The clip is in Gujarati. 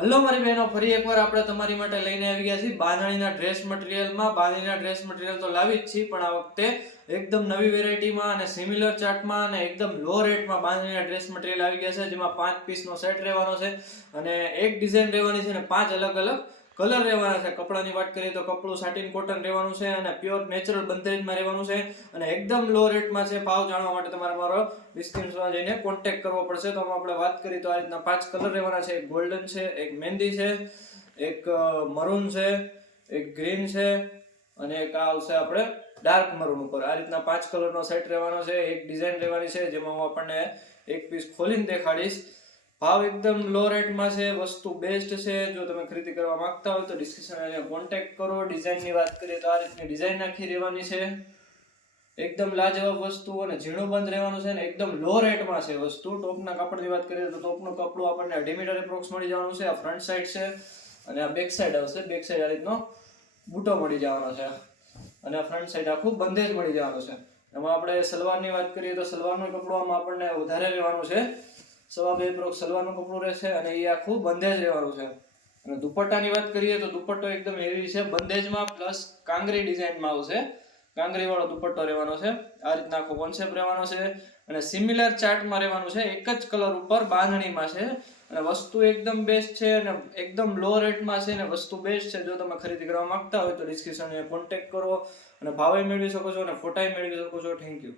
હલો મારી બહેનો, ફરી એકવાર આપણે તમારી માટે લઈને આવી ગયા છીએ બાંધણીના ડ્રેસ મટીરિયલમાં બાંધણીના ડ્રેસ મટીરિયલ તો લાવી જ છીએ, પણ આ વખતે એકદમ નવી વેરાયટીમાં અને સિમિલર ચાર્ટમાં અને એકદમ લો રેટમાં બાંધણીના ડ્રેસ મટીરિયલ આવી ગયા છે, જેમાં પાંચ પીસનો સેટ રહેવાનો છે અને એક ડિઝાઇન રહેવાની છે અને પાંચ અલગ અલગ કલર રહેવાના છે. કપડાની વાત કરીએ તો કપડું સાટીન કોટન રહેવાનું છે અને પ્યોર નેચરલ બંધેજમાં રહેવાનું છે અને એકદમ લો રેટમાં છે. ભાવ જાણવા માટે તમારે મારો ડિસ્ક્રિપ્શનમાં જઈને કોન્ટેક્ટ કરવો પડશે. તો આપણે વાત કરીએ તો આ રીતના પાંચ કલર રહેવાના છે. એક ગોલ્ડન છે, એક મહેંદી છે, એક મરૂન છે, એક ગ્રીન છે અને એક આ આવશે આપણે ડાર્ક મરૂન ઉપર. આ રીતના પાંચ કલરનો સેટ રહેવાનો છે. એક ડિઝાઇન રહેવાની છે જેમાં હું આપણને એક પીસ ખોલીને દેખાડીશ. ભાવ એકદમ લો રેટમાં છે, વસ્તુ બેસ્ટ છે. જો તમે ખરીદી કરવા માંગતા હોય તો ડિસ્ક્રિપ્શન કોન્ટેક્ટ કરો. ડિઝાઇનની વાત કરીએ તો આ રીતની ડિઝાઇન આખી રહેવાની છે. એકદમ લાજવાબ વસ્તુ અને ઝીણું બંધ રહેવાનું છે ને એકદમ લો રેટમાં છે વસ્તુ. ટોપના કાપડની વાત કરીએ તો ટોપનું કપડું આપણને અઢી મીટર એપ્રોક્સ મળી જવાનું છે. આ ફ્રન્ટ સાઈડ છે અને આ બેક સાઈડ આવશે. બેક સાઈડ આ રીતનો બૂટો મળી જવાનો છે. અને આ ફ્રન્ટ સાઈડ આખું બંધેજ મળી જવાનું છે. એમાં આપણે સલવારની વાત કરીએ તો સલવારનું કપડું આમાં આપણને વધારે રહેવાનું છે. સવા બે પ્રોક સલવારનું કપડું રહેશે અને એ આખું બંધેજ રહેવાનું છે. અને દુપટ્ટાની વાત કરીએ તો દુપટ્ટો એકદમ હેવી છે. બંધેજમાં પ્લસ કાંગરી ડિઝાઇનમાં આવશે. કાંગરી વાળો દુપટ્ટો રહેવાનો છે. આ રીતના આખો કોન્સેપ્ટ રહેવાનો છે. અને સિમિલર ચાર્ટમાં રહેવાનું છે. એક જ કલર ઉપર બાંધણીમાં છે. અને વસ્તુ એકદમ બેસ્ટ છે અને એકદમ લો રેટમાં છે અને વસ્તુ બેસ્ટ છે. જો તમે ખરીદી કરવા માંગતા હોય તો ડિસ્ક્રિપ્શન કોન્ટેક્ટ કરો અને ભાવે મેળવી શકો છો અને ફોટાએ મેળવી શકો છો. Thank you